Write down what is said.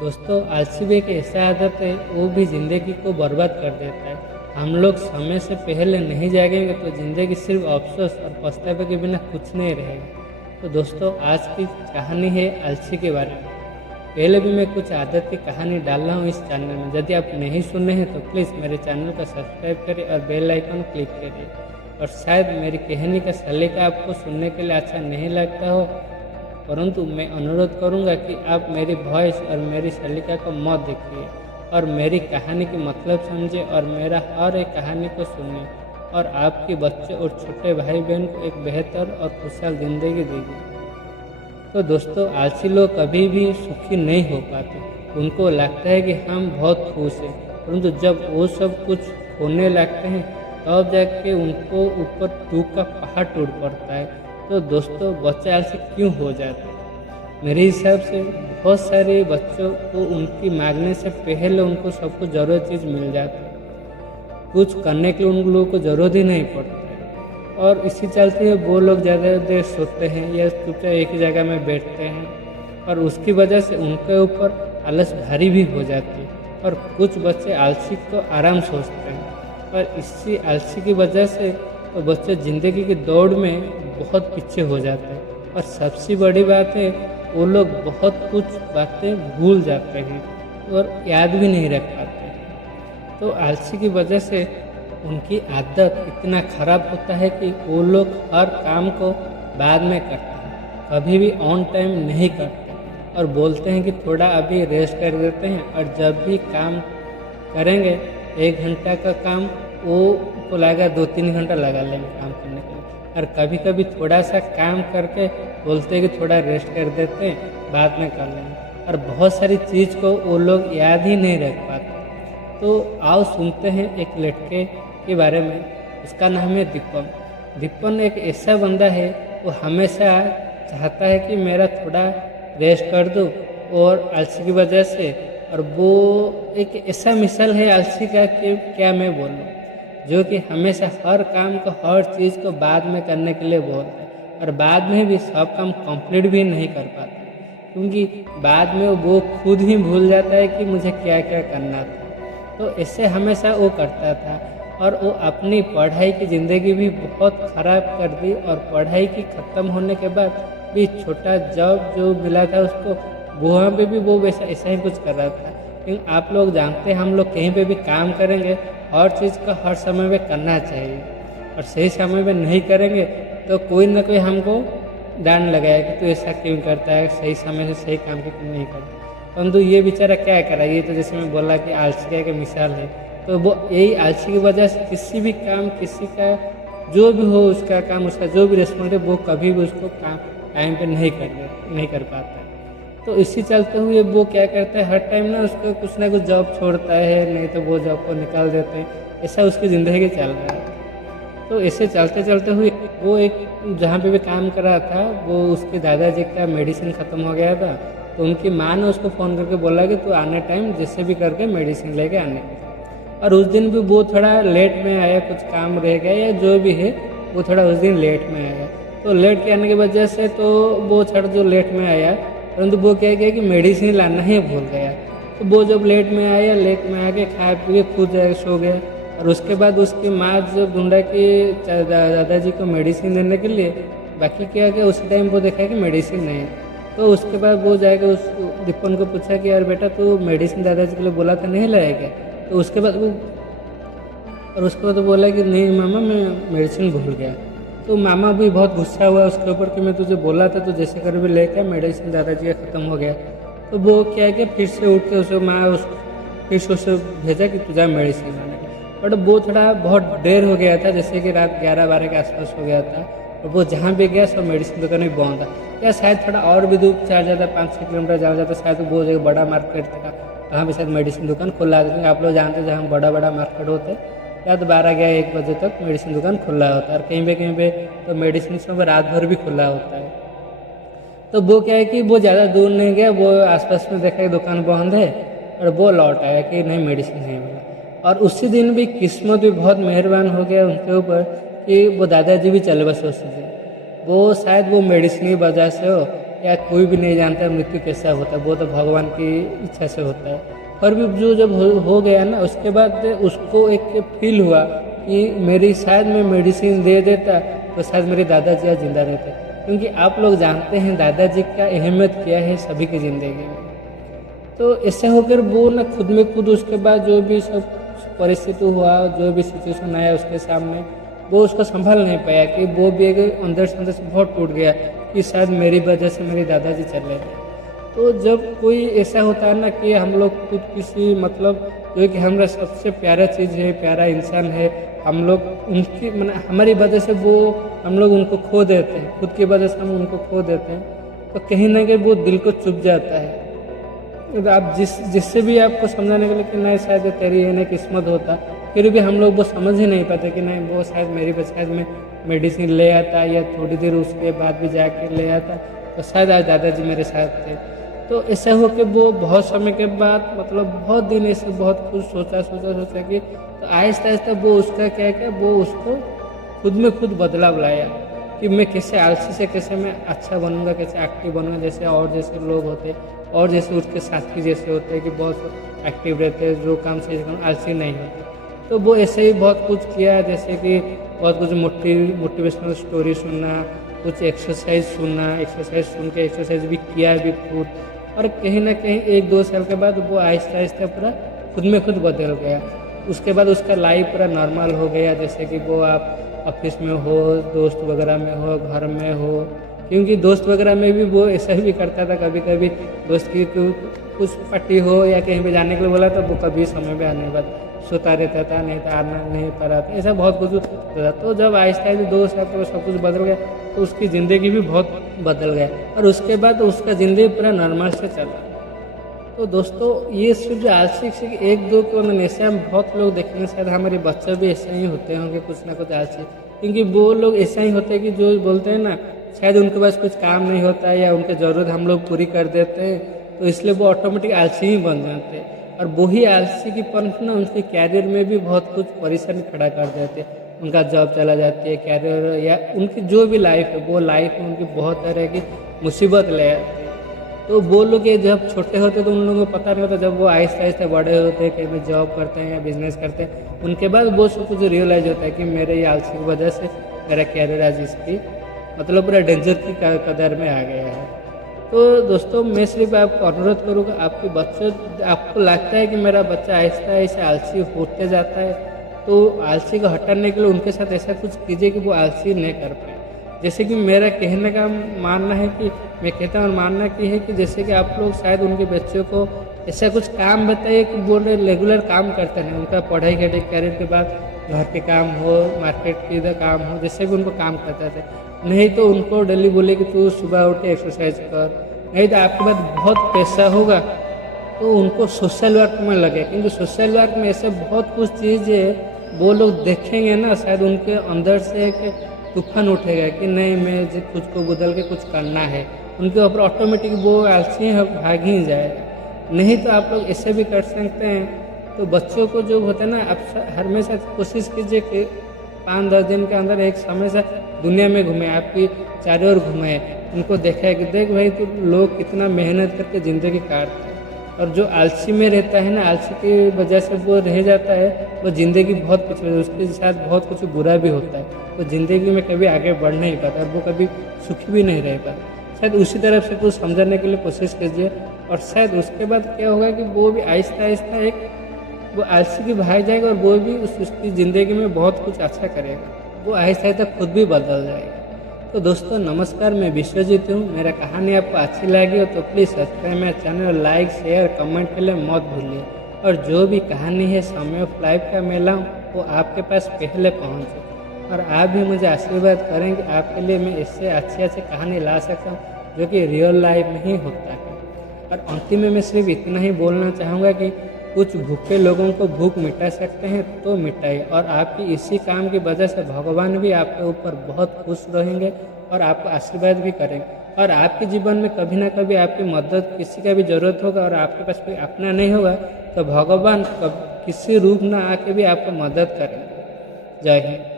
दोस्तों, आलसी भी एक ऐसा आदत है, वो भी ज़िंदगी को बर्बाद कर देता है। हम लोग समय से पहले नहीं जागेंगे तो ज़िंदगी सिर्फ अफसोस और पछतावे के बिना कुछ नहीं रहेगा। तो दोस्तों, आज की कहानी है आलसी के बारे में। पहले भी मैं कुछ आदत की कहानी डाल रहा हूँ इस चैनल में। यदि आप नहीं सुने हैं तो प्लीज़ मेरे चैनल को सब्सक्राइब करें और बेल आइकन क्लिक करिए। और शायद मेरी कहने का सलीका आपको सुनने के लिए अच्छा नहीं लगता हो, परंतु मैं अनुरोध करूंगा कि आप मेरी वॉइस और मेरी सलीका को मत देखिए और मेरी कहानी की मतलब समझे और मेरा हर एक कहानी को सुने और आपके बच्चे और छोटे भाई बहन को एक बेहतर और खुशहाल जिंदगी देगी। तो दोस्तों, आलसी लोग कभी भी सुखी नहीं हो पाते। उनको लगता है कि हम बहुत खुश हैं, परंतु जब वो सब कुछ होने लगते हैं तब जाके उनको ऊपर दुख का पहाड़ टूट पड़ता है। तो दोस्तों, बच्चे आलसी क्यों हो जाते हैं? मेरे हिसाब से बहुत सारे बच्चों को उनकी मांगने से पहले उनको सब कुछ ज़रूरत चीज़ मिल जाती है। कुछ करने के लिए उन लोगों को ज़रूरत ही नहीं पड़ती है और इसी चलते वो लोग ज़्यादा देर सोते हैं या चुपचाप एक ही जगह में बैठते हैं और उसकी वजह से उनके ऊपर आलस भारी भी हो जाती है। और कुछ बच्चे आलसी को आराम सोचते हैं और इसी आलसी की वजह से तो बच्चे ज़िंदगी की दौड़ में बहुत पीछे हो जाते हैं। और सबसे बड़ी बात है, वो लोग बहुत कुछ बातें भूल जाते हैं और याद भी नहीं रख पाते। तो आलसी की वजह से उनकी आदत इतना खराब होता है कि वो लोग हर काम को बाद में करते हैं, कभी भी ऑन टाइम नहीं करते और बोलते हैं कि थोड़ा अभी रेस्ट कर देते हैं। और जब भी काम करेंगे 1 घंटा का काम वो लगा 2-3 घंटा लगा लेंगे काम करने के लिए। और कभी कभी थोड़ा सा काम करके बोलते हैं कि थोड़ा रेस्ट कर देते हैं, बाद में कर लेंगे। और बहुत सारी चीज़ को वो लोग याद ही नहीं रख पाते। तो आओ सुनते हैं एक लड़के के बारे में। उसका नाम है दीपन। दीपन एक ऐसा बंदा है, वो हमेशा चाहता है कि मेरा थोड़ा रेस्ट कर दूँ और आलसी की वजह से। और वो एक ऐसा मिसाल है आलसी का कि क्या मैं बोलूँ, जो कि हमेशा हर काम को हर चीज़ को बाद में करने के लिए बोलता है और बाद में भी सब काम कंप्लीट भी नहीं कर पाता, क्योंकि बाद में वो खुद ही भूल जाता है कि मुझे क्या क्या करना था। तो ऐसे हमेशा वो करता था और वो अपनी पढ़ाई की ज़िंदगी भी बहुत ख़राब कर दी। और पढ़ाई की ख़त्म होने के बाद भी छोटा जॉब जो मिला था उसको, वहाँ पे भी वो वैसा ऐसा ही कुछ कर रहा था। लेकिन आप लोग जानते हैं, हम लोग कहीं पे भी काम करेंगे हर चीज़ का हर समय में करना चाहिए और सही समय में नहीं करेंगे तो कोई ना कोई हमको डांट लगाएगा कि तू ऐसा क्यों करता है, सही समय से सही काम क्यों नहीं करता। परंतु ये बेचारा क्या करा, ये तो जैसे मैं बोला कि आलसी का एक मिसाल है। तो वो यही आलसी की वजह से किसी भी काम, किसी का जो भी हो उसका काम, उसका जो भी रिस्पॉन्सिबिलिटी, वो कभी भी उसको काम टाइम पे नहीं कर पाता। तो इसी चलते हुए वो क्या करता है, हर टाइम ना उसको कुछ ना कुछ जॉब छोड़ता है, नहीं तो वो जॉब को निकाल देते हैं। ऐसा उसकी ज़िंदगी चल रहा है। तो ऐसे चलते चलते हुए वो एक जहाँ पे भी काम कर रहा था, वो उसके दादाजी का मेडिसिन ख़त्म हो गया था। तो उनकी माँ ने उसको फ़ोन करके बोला कि तू आने टाइम जैसे भी करके मेडिसिन लेके आने। और उस दिन भी वो थोड़ा लेट में आया, कुछ काम रह गया या जो भी है, वो थोड़ा उस दिन लेट में आया। तो लेट के आने की वजह से तो वो थोड़ा जो लेट में आया, परंतु वो क्या किया कि मेडिसिन लाना ही भूल गया। तो वो जब लेट में आया, लेट में आके खा पी के खुद जाकर सो गया। और उसके बाद उसकी माँ जब ढूंढा कि दादाजी को मेडिसिन देने के लिए, बाकी क्या कि उसी टाइम वो देखा कि मेडिसिन नहीं है। तो उसके बाद वो जाकर उस दीपन को पूछा कि यार बेटा, तू मेडिसिन दादाजी के लिए बोला था, नहीं लाएगा? तो उसके बाद वो बोला कि नहीं मामा, मैं मेडिसिन भूल गया। तो मामा भी बहुत गुस्सा हुआ उसके ऊपर कि मैं तुझे बोला था, तो जैसे कर भी लेकर मेडिसिन दादाजी का ख़त्म हो गया। तो वो क्या है कि फिर से उठ के उसे फिर से उसे भेजा कि तुझे मेडिसिन लाने। बट वो थोड़ा बहुत देर हो गया था, जैसे कि रात 11-12 के आसपास हो गया था। और वो जहाँ भी गया सब मेडिसिन दुकान भी बंद था, या शायद थोड़ा और भी दूर चला जाता, 5-6 किलोमीटर जाओ जाता, शायद वो जगह बड़ा मार्केट था, वहाँ पे शायद मेडिसिन दुकान खुला था। आप लोग जानते हैं जहाँ बड़ा मार्केट होते हैं, या तो 12-1 बजे तक मेडिसिन दुकान खुला होता है। और कहीं पे तो मेडिसिन सब रात भर भी खुला होता है। तो वो क्या है कि वो ज़्यादा दूर नहीं गया, वो आसपास में देखा कि दुकान बंद है और वो लौट आया कि नहीं मेडिसिन नहीं मिला। और उसी दिन भी किस्मत भी बहुत मेहरबान हो गया उनके ऊपर कि वो दादाजी भी चले बसे उसी दिन। वो शायद वो मेडिसिन की वजह से हो या कोई भी नहीं जानता मृत्यु कैसा होता है, वो तो भगवान की इच्छा से होता है। पर भी जो जब हो गया ना, उसके बाद उसको एक फील हुआ कि मेरी शायद मैं मेडिसिन दे देता तो शायद मेरे दादाजी आज जिंदा रहते, क्योंकि आप लोग जानते हैं दादाजी का अहमियत क्या है सभी की ज़िंदगी में। तो ऐसे होकर वो ना खुद में खुद उसके बाद जो भी सब परिस्थिति हुआ, जो भी सिचुएशन आया उसके सामने, वो उसको संभाल नहीं पाया कि वो भी एक अंदर से बहुत टूट गया कि शायद मेरी वजह से मेरे दादाजी चले गए। तो जब कोई ऐसा होता है ना कि हम लोग खुद किसी मतलब जो कि हमारा सबसे प्यारा चीज़ है, प्यारा इंसान है, हम लोग उनकी हमारी वजह से वो हम लोग उनको खो देते हैं, खुद की वजह से हम उनको खो देते हैं, तो कहीं ना कहीं वो दिल को चुभ जाता है। आप जिससे भी आपको समझाने के लिए कि नहीं शायद तेरी ये नहीं किस्मत होता, फिर भी हम लोग वो समझ ही नहीं पाते कि नहीं वो शायद मेरी शायद मैं मेडिसिन ले आता या थोड़ी देर उसके बाद भी जाके ले आता तो शायद आज दादाजी मेरे साथ थे। तो ऐसा हो कि वो बहुत समय के बाद मतलब बहुत दिन ऐसे बहुत कुछ सोचा कि तो आहिस्ता आहिस्ता वो उसका क्या वो उसको खुद में खुद बदलाव लाया कि मैं कैसे आलसी से कैसे मैं अच्छा बनूंगा, कैसे एक्टिव बनूंगा, जैसे और जैसे लोग होते और जैसे उसके साथी जैसे होते हैं कि बहुत एक्टिव रहते हैं, जो काम से आलसी नहीं होते। तो वो ऐसे ही बहुत कुछ किया, जैसे कि बहुत कुछ मोटिवेशनल स्टोरी सुनना, कुछ एक्सरसाइज सुनना, एक्सरसाइज सुन के एक्सरसाइज भी किया भी खुद, और कहीं ना कहीं 1-2 साल के बाद वो आहिस्ता आहिस्ता पूरा खुद में खुद बदल गया। उसके बाद उसका लाइफ पूरा नॉर्मल हो गया, जैसे कि वो आप ऑफिस में हो, दोस्त वगैरह में हो, घर में हो, क्योंकि दोस्त वगैरह में भी वो ऐसा भी करता था, कभी कभी दोस्त की कुछ पार्टी हो या कहीं पे जाने के लिए बोला तो वो कभी समय पे आने के बाद सोता रहता था, नहीं तो आना नहीं पा रहा था, ऐसा बहुत कुछ होता था। तो जब आहिस्ता आहिस्ता 2 साल के बाद सब कुछ बदल गया तो उसकी ज़िंदगी भी बहुत बदल गया, और उसके बाद उसका ज़िंदगी पूरा नॉर्मल से चला। तो दोस्तों ये सिर्फ आलसी से 1-2 को ऐसे हम बहुत लोग देखेंगे, शायद हमारे बच्चे भी ऐसे ही होते होंगे कुछ ना कुछ आलसी, क्योंकि वो लोग ऐसा ही होते हैं कि जो बोलते हैं ना शायद उनके पास कुछ काम नहीं होता है या उनकी ज़रूरत हम लोग पूरी कर देते हैं, तो इसलिए वो ऑटोमेटिक आलसी ही बन जाते हैं। और वही आलसी की पनख ना उनके कैरियर में भी बहुत कुछ परेशानी खड़ा कर देते हैं, उनका जॉब चला जाती है, कैरियर या उनकी जो भी लाइफ है वो लाइफ में उनकी बहुत तरह की मुसीबत ले आती है। तो वो लोग ये जब छोटे होते तो उन लोगों को पता नहीं होता, जब वो आहिस्ता आहिस्ता बड़े होते हैं, कहीं जॉब करते हैं या बिजनेस करते हैं, उनके बाद वो सब कुछ रियलाइज होता है कि मेरे ये आलसी की वजह से मेरा कैरियर आज इसकी मतलब पूरा डेंजर की कदर में आ गया है। तो दोस्तों मैं सिर्फ आपको अनुरोध करूँगा, आपके बच्चों आपको लगता है कि मेरा बच्चा आहिस्ता आहिस्ता आलसी होते जाता है, तो आलसी को हटाने के लिए उनके साथ ऐसा कुछ कीजिए कि वो आलसी नहीं कर पाए। जैसे कि मेरा कहने का मानना है कि मैं कहता हूँ मानना की है कि जैसे कि आप लोग शायद उनके बच्चों को ऐसा कुछ काम बताइए कि वो रेगुलर काम करते हैं, उनका पढ़ाई कैरियर के बाद घर के काम हो, मार्केट के काम हो, जैसे भी उनको काम करते थे। नहीं तो उनको डेली बोले कि तू सुबह उठ के एक्सरसाइज कर, नहीं तो आपके पास बहुत पैसा होगा तो उनको सोशल वर्क में लगे, क्योंकि सोशल वर्क में ऐसे बहुत कुछ चीज़ है वो लोग देखेंगे ना, शायद उनके अंदर से एक तूफान उठेगा कि नहीं मैं खुद को बदल के कुछ करना है, उनके ऊपर ऑटोमेटिक वो आलसी भाग ही जाएगा। नहीं तो आप लोग ऐसे भी कर सकते हैं। तो बच्चों को जो होता है ना, आप हमेशा कोशिश कीजिए कि 5-10 दिन के अंदर एक समय से दुनिया में घूमे, आपकी चारों ओर घूमे, उनको देखा कि देख भाई तो लोग कितना मेहनत करके ज़िंदगी काटते हैं, और जो आलसी में रहता है ना, आलसी की वजह से वो रह जाता है, वो ज़िंदगी बहुत पीछे, उसके साथ बहुत कुछ बुरा भी होता है, वो ज़िंदगी में कभी आगे बढ़ नहीं पाता और वो कभी सुखी भी नहीं रह पाता। शायद उसी तरफ से कुछ समझाने के लिए कोशिश कीजिए, और शायद उसके बाद क्या होगा कि वो भी आहिस्ता आहिस्ता एक वो आलसी भी भाग जाएगा और वो भी उसकी ज़िंदगी में बहुत कुछ अच्छा करेगा, वो आहिस्ता आहिस्ता खुद भी बदल जाएगा। तो दोस्तों नमस्कार, मैं विश्वजीत हूँ। मेरा कहानी आपको अच्छी लगी हो तो प्लीज़ सब्सक्राइब मेरा चैनल, लाइक शेयर कमेंट के लिए मत भूलिए, और जो भी कहानी है समय ऑफ लाइफ का मैं लाऊँ वो आपके पास पहले पहुँचे, और आप भी मुझे आशीर्वाद करें कि आपके लिए मैं इससे अच्छी कहानी ला सकता हूँ जो कि रियल लाइफ में ही होता है। और अंतिम में मैं सिर्फ इतना ही बोलना चाहूँगा कि कुछ भूखे लोगों को भूख मिटा सकते हैं तो मिटाइए, और आपकी इसी काम की वजह से भगवान भी आपके ऊपर बहुत खुश रहेंगे और आपको आशीर्वाद भी करेंगे, और आपके जीवन में कभी ना कभी आपकी मदद किसी का भी ज़रूरत होगा और आपके पास कोई अपना नहीं होगा तो भगवान किसी रूप में आके भी आपको मदद करेंगे। जय हिंद।